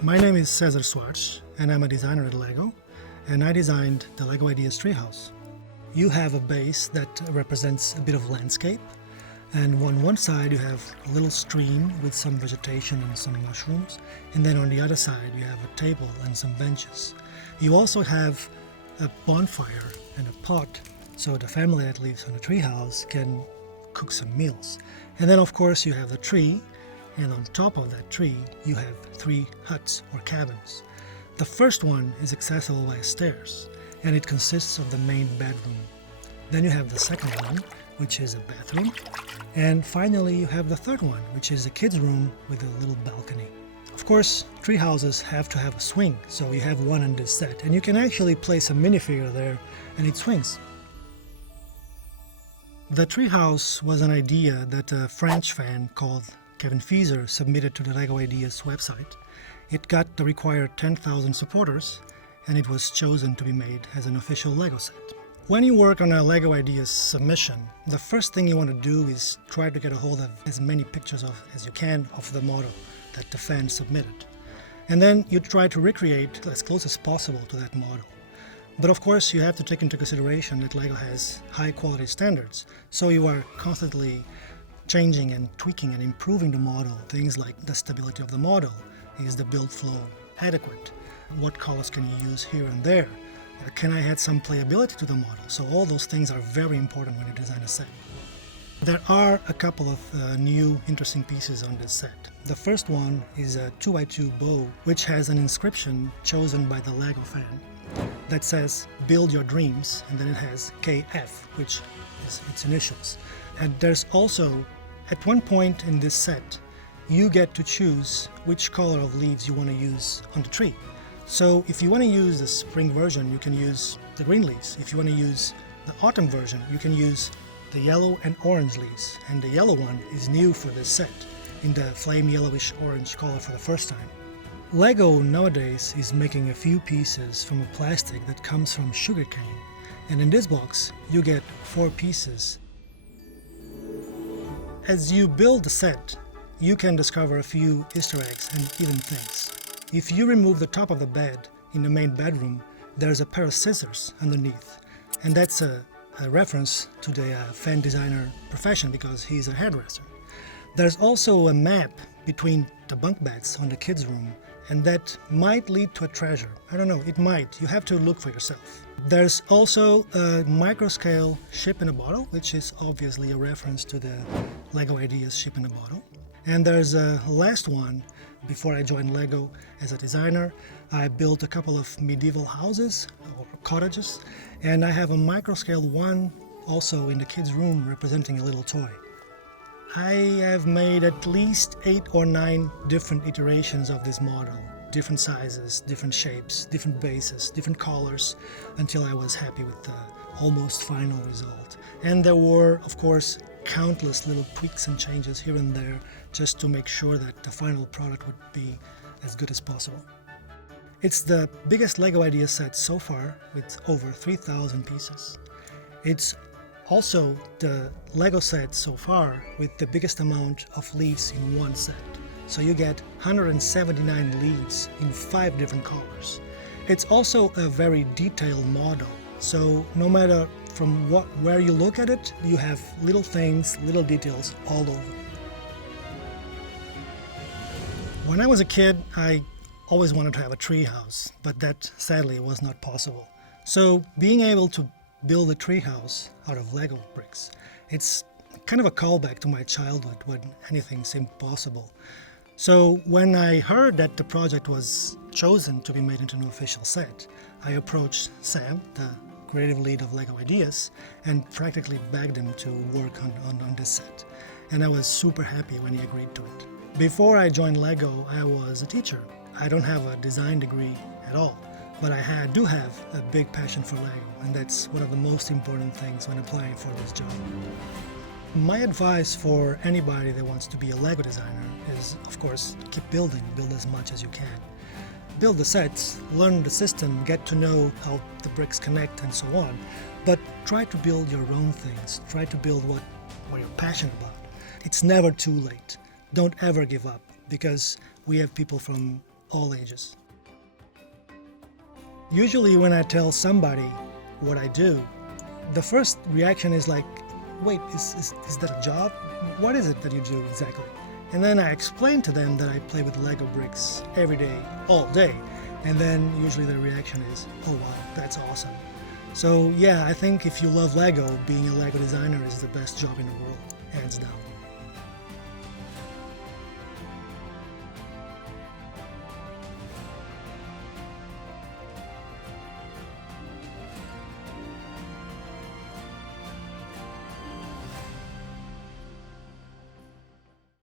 My name is Cesar Soares, and I'm a designer at LEGO, and I designed the LEGO Ideas treehouse. You have a base that represents a bit of landscape, and on one side you have a little stream with some vegetation and some mushrooms, and then on the other side you have a table and some benches. You also have a bonfire and a pot, so the family that lives on the treehouse can cook some meals. And then of course you have the tree, and on top of that tree you have 3 huts or cabins. The first one is accessible by stairs, and it consists of the main bedroom. Then you have the second one, which is a bathroom, and finally you have the third one, which is a kid's room with a little balcony. Of course, tree houses have to have a swing, so you have one in this set, and you can actually place a minifigure there and it swings. The treehouse was an idea that a French fan called Kevin Cesar submitted to the LEGO Ideas website. It got the required 10,000 supporters, and it was chosen to be made as an official LEGO set. When you work on a LEGO Ideas submission, the first thing you want to do is try to get a hold of as many pictures as you can of the model that the fan submitted. And then you try to recreate as close as possible to that model. But of course you have to take into consideration that LEGO has high quality standards, so you are constantly changing and tweaking and improving the model. Things like the stability of the model. Is the build flow adequate? What colors can you use here and there? Can I add some playability to the model? So all those things are very important when you design a set. There are a couple of new interesting pieces on this set. The first one is a 2x2 bow, which has an inscription chosen by the LEGO fan that says build your dreams, and then it has KF, which is its initials. And there's also, at one point in this set, you get to choose which color of leaves you want to use on the tree. So if you want to use the spring version, you can use the green leaves. If you want to use the autumn version, you can use the yellow and orange leaves. And the yellow one is new for this set, in the flame yellowish orange color for the first time. LEGO nowadays is making a few pieces from a plastic that comes from sugarcane. And in this box, you get 4 pieces. As you build the set, you can discover a few Easter eggs and hidden things. If you remove the top of the bed in the main bedroom, there's a pair of scissors underneath. And that's a reference to the fan designer profession, because he's a hairdresser. There's also a map between the bunk beds on the kids' room, and that might lead to a treasure. I don't know, it might. You have to look for yourself. There's also a micro-scale ship in a bottle, which is obviously a reference to the LEGO Ideas ship in a bottle. And there's a last one. Before I joined LEGO as a designer, I built a couple of medieval houses or cottages, and I have a micro-scale one also in the kids' room representing a little toy. I have made at least 8 or 9 different iterations of this model, different sizes, different shapes, different bases, different colors, until I was happy with the almost final result. And there were, of course, countless little tweaks and changes here and there, just to make sure that the final product would be as good as possible. It's the biggest LEGO Ideas set so far, with over 3,000 pieces. It's also the LEGO set so far with the biggest amount of leaves in one set. So you get 179 leaves in 5 different colors. It's also a very detailed model, so no matter from where you look at it, you have little things, little details all over. When I was a kid, I always wanted to have a tree house, but that sadly was not possible. So being able to build a tree house out of Lego bricks, it's kind of a callback to my childhood when anything seemed possible. So when I heard that the project was chosen to be made into an official set, I approached Sam, the creative lead of LEGO Ideas, and practically begged him to work on this set. And I was super happy when he agreed to it. Before I joined LEGO, I was a teacher. I don't have a design degree at all, but I do have a big passion for LEGO, and that's one of the most important things when applying for this job. My advice for anybody that wants to be a LEGO designer is, of course, keep building, build as much as you can. Build the sets, learn the system, get to know how the bricks connect and so on, but try to build your own things. Try to build what you're passionate about. It's never too late. Don't ever give up, because we have people from all ages. Usually when I tell somebody what I do, the first reaction is like, wait, is that a job? What is it that you do exactly? And then I explain to them that I play with Lego bricks every day, all day. And then usually their reaction is, oh wow, that's awesome. So yeah, I think if you love Lego, being a Lego designer is the best job in the world, hands down.